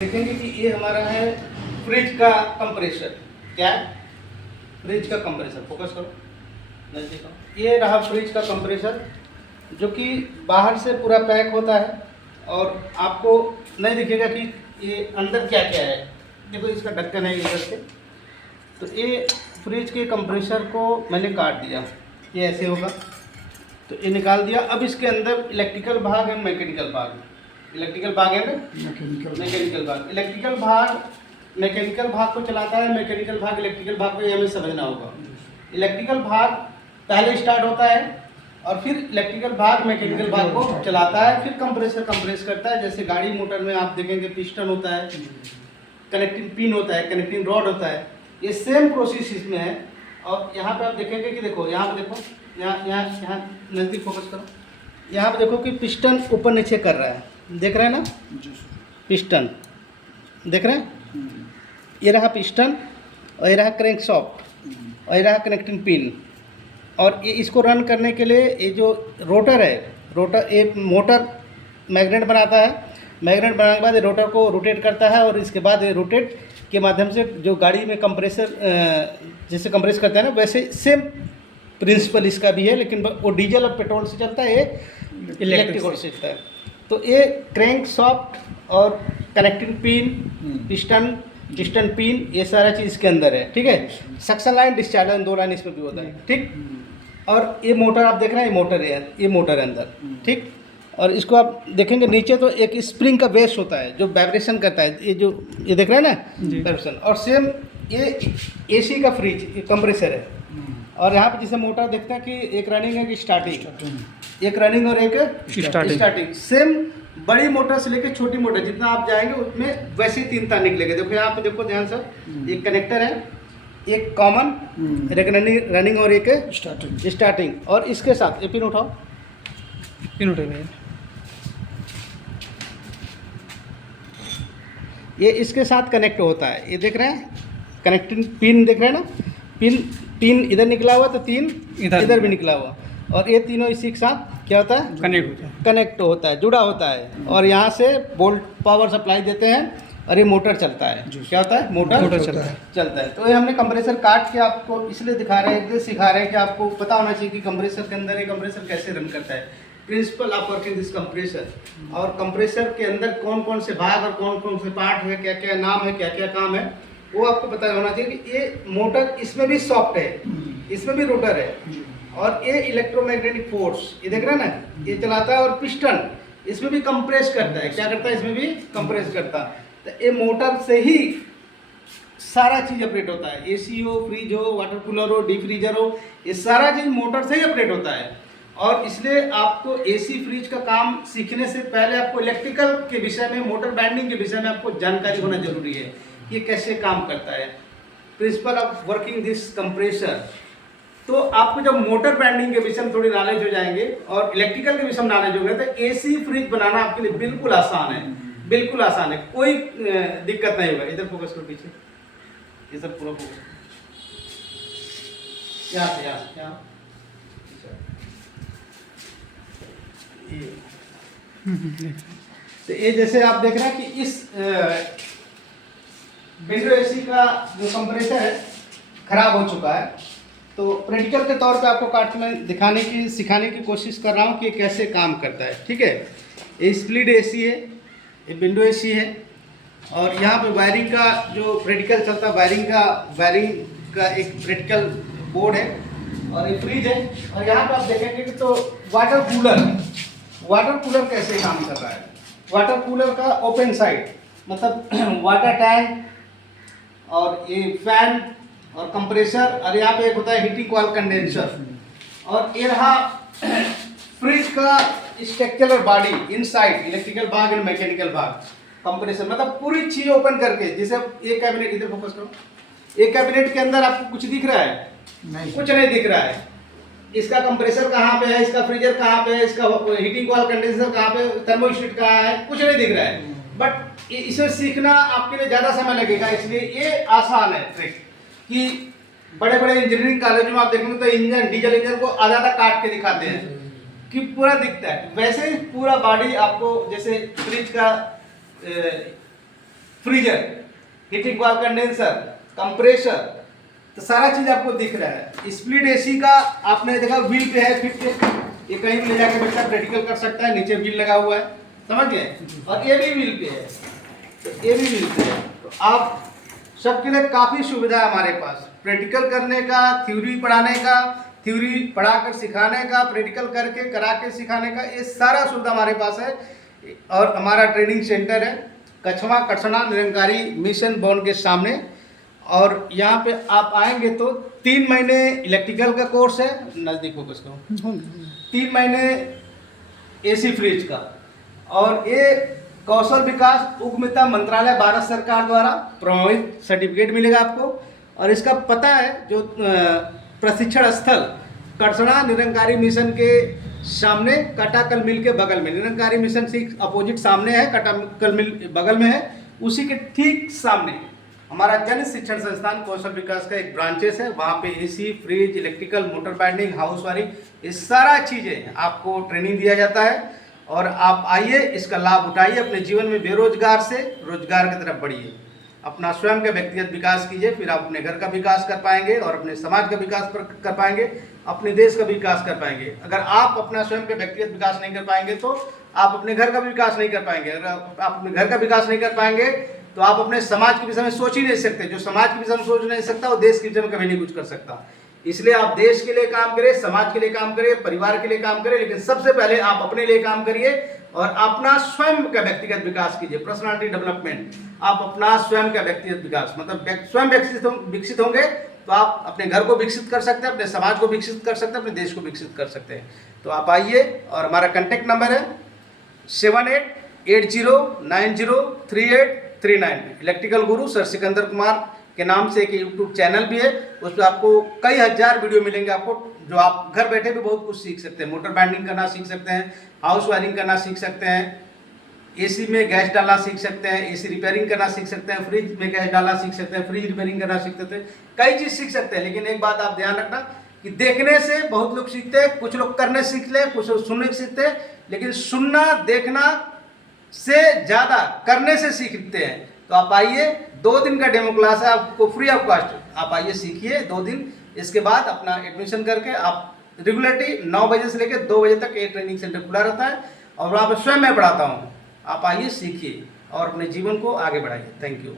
देखेंगे कि ये हमारा है फ्रिज का कंप्रेसर। क्या है? फ्रिज का कंप्रेसर। फोकस करो, नजदीक करो। ये रहा फ्रिज का कंप्रेसर जो कि बाहर से पूरा पैक होता है और आपको नहीं दिखेगा कि ये अंदर क्या क्या है। देखो इसका ढक्कन है इधर से। तो ये फ्रिज के कंप्रेसर को मैंने काट दिया, ये ऐसे होगा। तो ये निकाल दिया। अब इसके अंदर इलेक्ट्रिकल भाग है, मैकेनिकल भाग। इलेक्ट्रिकल भाग है ना, मैकेनिकल भाग। मैकेनिकल भाग को चलाता है, मैकेनिकल भाग इलेक्ट्रिकल भाग को, ये हमें समझना होगा। इलेक्ट्रिकल भाग पहले स्टार्ट होता है और फिर इलेक्ट्रिकल भाग मैकेनिकल भाग को चलाता है, फिर कंप्रेसर कंप्रेस करता है। जैसे गाड़ी मोटर में आप देखेंगे पिस्टन होता है, कनेक्टिंग पिन होता है, कनेक्टिंग रॉड होता है। ये सेम प्रोसेस इसमें है। और यहाँ पे आप देखेंगे कि देखो, यहाँ पे देखो, यहाँ नज़दीक फोकस करो। यहाँ पे देखो कि पिस्टन ऊपर नीचे कर रहा है, देख रहे हैं ना? पिस्टन देख रहे हैं? ये रहा पिस्टन और ये रहा क्रैंक शाफ्ट और ये रहा कनेक्टिंग पिन। और ये इसको रन करने के लिए ये जो रोटर है, रोटर एक मोटर मैग्नेट बनाता है। मैग्नेट बनाने के बाद ये रोटर को रोटेट करता है और इसके बाद ये रोटेट के माध्यम से जो गाड़ी में कंप्रेसर जैसे कंप्रेस करते हैं ना, वैसे सेम प्रिंसिपल इसका भी है, लेकिन वो डीजल और पेट्रोल से चलता है, ये इलेक्ट्रिक से चलता है। तो ये क्रैंक शाफ्ट और कनेक्टिंग पिन, पिस्टन पिन, ये सारा चीज़ इसके अंदर है। ठीक है? Suction line, discharge line, 2 line इसमें भी होता है। ठीक? और ये मोटर आप देख रहे हैं, ये मोटर है अंदर। ठीक? और इसको आप देखेंगे नीचे तो एक स्प्रिंग का बेस होता है जो वाइब्रेशन करता है, ये देख रहे हैं ना, वाइब्रेशन। और सेम ये एसी का फ्रिज कंप्रेसर है। और यहाँ पे जैसे मोटर देखते हैं कि एक रनिंग है कि स्टार्टिंग, एक रनिंग और एक स्टार्टिंग। सेम बड़ी मोटर से लेकर छोटी मोटर जितना आप जाएंगे उसमें वैसे ही 3 तार निकलेंगे। देखो यहाँ पे, देखो ध्यान से, एक कनेक्टर है, एक कॉमन, एक रनिंग और एक स्टार्टिंग। और इसके साथ ये पिन उठाओ, ये इसके साथ कनेक्ट होता है। ये देख रहे हैं कनेक्टिंग पिन, देख रहे हैं ना? पिन इधर निकला हुआ तो 3 इधर भी निकला हुआ। और ये तीनों इसी के साथ क्या होता है? कनेक्ट होता है, जुड़ा होता है। और यहाँ से वोल्ट पावर सप्लाई देते हैं और ये मोटर चलता है। क्या होता है? मोटर चलता है। तो ये हमने कंप्रेसर काट के आपको इसलिए दिखा रहे हैं, इसलिए सिखा रहे हैं कि आपको पता होना चाहिए कि कंप्रेसर के अंदर ये कंप्रेसर कैसे रन करता है, principle of working this compressor. और कंप्रेसर के अंदर कौन कौन से भाग और कौन कौन से पार्ट है, क्या क्या नाम है, क्या क्या काम है, वो आपको पता होना चाहिए। कि ये मोटर, इसमें भी सॉफ्ट है, इसमें भी रोटर है। और ये इलेक्ट्रोमैग्नेटिक फोर्स, ये देख रहे हैं ना, ये चलाता है। और पिस्टन इसमें भी कंप्रेस करता है। क्या करता है? इसमें भी कंप्रेस करता है। तो ये मोटर से ही सारा चीज़ ऑपरेट होता है। एसी हो, फ्रिज हो, वाटर कूलर हो, डीप फ्रीजर हो, ये सारा चीज़ मोटर से ही ऑपरेट होता है। और इसलिए आपको एसी फ्रिज का काम सीखने से पहले आपको इलेक्ट्रिकल के विषय में, मोटर बाइंडिंग के विषय में आपको जानकारी होना जरूरी है, ये कैसे काम करता है, principle of working this compressor. तो आपको जब मोटर बाइंडिंग के विषय में थोड़ी नॉलेज हो जाएंगे और इलेक्ट्रिकल के विषय में नॉलेज हो गया तो एसी फ्रिज बनाना आपके लिए बिल्कुल आसान है, बिल्कुल आसान है, कोई दिक्कत नहीं होगा। इधर फोकस करो, पीछे, ये सब पूरा फोकस, यहाँ से तो ये जैसे आप देख रहे हैं कि इस विंडो एसी का जो कंप्रेसर है खराब हो चुका है। तो प्रैक्टिकल के तौर पे आपको काट में सिखाने की कोशिश कर रहा हूँ कि कैसे काम करता है। ठीक है? ये स्प्लिट एसी है, ये विंडो एसी है। और यहाँ पे वायरिंग का जो प्रैक्टिकल चलता है, वायरिंग का एक प्रैक्टिकल बोर्ड है। और ये फ्रिज है। और यहाँ पे आप देखेंगे कि तो वाटर कूलर कैसे काम कर रहा है। वाटर कूलर का ओपन साइड मतलब वाटर टैंक और ये फैन और कंप्रेसर, और यहाँ पे एक होता है हीटिंग कॉइल कंडेंसर। और ये रहा फ्रिज का स्ट्रक्चर और बॉडी, इनसाइड इलेक्ट्रिकल भाग और मैकेनिकल भाग, कंप्रेसर, मतलब पूरी चीज ओपन करके। जैसे ये कैबिनेट, इधर फोकस करो, एक कैबिनेट के अंदर आपको कुछ दिख रहा है? नहीं, कुछ नहीं दिख रहा है। इसका कंप्रेसर कहाँ पे है, इसका फ्रीजर कहाँ पे है, इसका हीटिंग कॉइल कंडेंसर कहाँ पे, थर्मोस्टेट कहाँ है, कुछ नहीं दिख रहा है। बट इसे सीखना आपके लिए ज़्यादा समय लगेगा, इसलिए ये आसान है ट्रिक। कि बड़े बड़े इंजीनियरिंग कॉलेज में आप देखेंगे तो इंजन, डीजल इंजन को आधा आधा काट के दिखाते हैं कि पूरा दिखता है। वैसे ही पूरा बॉडी आपको, जैसे फ्रिज का freezer, heating valve, condenser, compressor, तो सारा चीज आपको दिख रहा है। स्प्लिट एसी का आपने देखा व्हील पे है फिट के, ये कहीं भी ले जाके बच्चा प्रैक्टिकल कर सकता है, नीचे व्हील लगा हुआ है, समझ गए। और ये भी व्हील पे है, तो ये भी व्हील पे है, तो आप सबके लिए काफ़ी सुविधा है हमारे पास, प्रैक्टिकल करने का, थ्योरी पढ़ाने का, थ्योरी पढ़ाकर सिखाने का, प्रैक्टिकल करके करा के सिखाने का, ये सारा सुविधा हमारे पास है। और हमारा ट्रेनिंग सेंटर है कछवा कटसना निरंकारी मिशन बॉन्ड के सामने। और यहाँ पे आप आएंगे तो 3 महीने इलेक्ट्रिकल का कोर्स है, नज़दीक फोकस करो, 3 महीने एसी फ्रिज का, और ये कौशल विकास उद्यमिता मंत्रालय भारत सरकार द्वारा प्रमाणित सर्टिफिकेट मिलेगा आपको। और इसका पता है जो प्रशिक्षण स्थल कटसना निरंकारी मिशन के सामने, कटाकल मिल के बगल में, निरंकारी मिशन से अपोजिट सामने है, कटाकल मिल बगल में है, उसी के ठीक सामने हमारा जन शिक्षण संस्थान कौशल विकास का एक ब्रांचेस है। वहाँ पे AC, fridge, electrical, motor binding, house wiring, ये सारा चीज़ें आपको ट्रेनिंग दिया जाता है। और आप आइए, इसका लाभ उठाइए, अपने जीवन में बेरोजगार से रोजगार की तरफ बढ़िए, अपना स्वयं का व्यक्तिगत विकास कीजिए, फिर आप अपने घर का विकास कर पाएंगे और अपने समाज का विकास कर पाएंगे, अपने देश का विकास कर पाएंगे। अगर आप अपना स्वयं का व्यक्तिगत विकास नहीं कर पाएंगे तो आप अपने घर का विकास नहीं कर पाएंगे। अगर आप अपने घर का विकास नहीं कर पाएंगे तो आप अपने समाज के विषय में सोच ही नहीं सकते। जो समाज के विषय में सोच नहीं सकता वो देश के विषय में कभी नहीं कुछ कर सकता। इसलिए आप देश के लिए काम करें, समाज के लिए काम करें, परिवार के लिए काम करें, लेकिन सबसे पहले आप अपने लिए काम करिए और अपना स्वयं का व्यक्तिगत विकास कीजिए, पर्सनालिटी डेवलपमेंट। आप अपना स्वयं का व्यक्तिगत विकास, मतलब स्वयं विकसित होंगे तो आप अपने घर को विकसित कर सकते हैं, अपने समाज को विकसित कर सकते हैं, अपने देश को विकसित कर सकते हैं। तो आप आइए, और हमारा कॉन्टैक्ट नंबर है 7880903839। इलेक्ट्रिकल गुरु सर सिकंदर कुमार के नाम से एक यूट्यूब चैनल भी है, उस पर आपको कई हजार वीडियो मिलेंगे आपको, जो आप घर बैठे भी बहुत कुछ सीख सकते हैं। मोटर बाइंडिंग करना सीख सकते हैं, हाउस वायरिंग करना सीख सकते हैं, एसी में गैस डालना सीख सकते हैं, एसी रिपेयरिंग करना सीख सकते हैं, फ्रिज में गैस डालना सीख सकते हैं, फ्रिज रिपेयरिंग करना सीख सकते हैं, कई चीज़ सीख सकते हैं। लेकिन एक बात आप ध्यान रखना कि देखने से बहुत लोग सीखते हैं, कुछ लोग करने सीख ले, कुछ लोग सुनने सीखते हैं, लेकिन सुनना देखना से ज़्यादा करने से सीखते हैं। तो आप आइए, 2 दिन का डेमो क्लास है, आपको फ्री ऑफ कॉस्ट, आप आइए सीखिए 2 दिन। इसके बाद अपना एडमिशन करके आप रेगुलरली 9 बजे से लेकर 2 बजे तक ये ट्रेनिंग सेंटर खुला रहता है और वहाँ पर स्वयं मैं पढ़ाता हूँ। आप आइए, सीखिए और अपने जीवन को आगे बढ़ाइए। Thank you.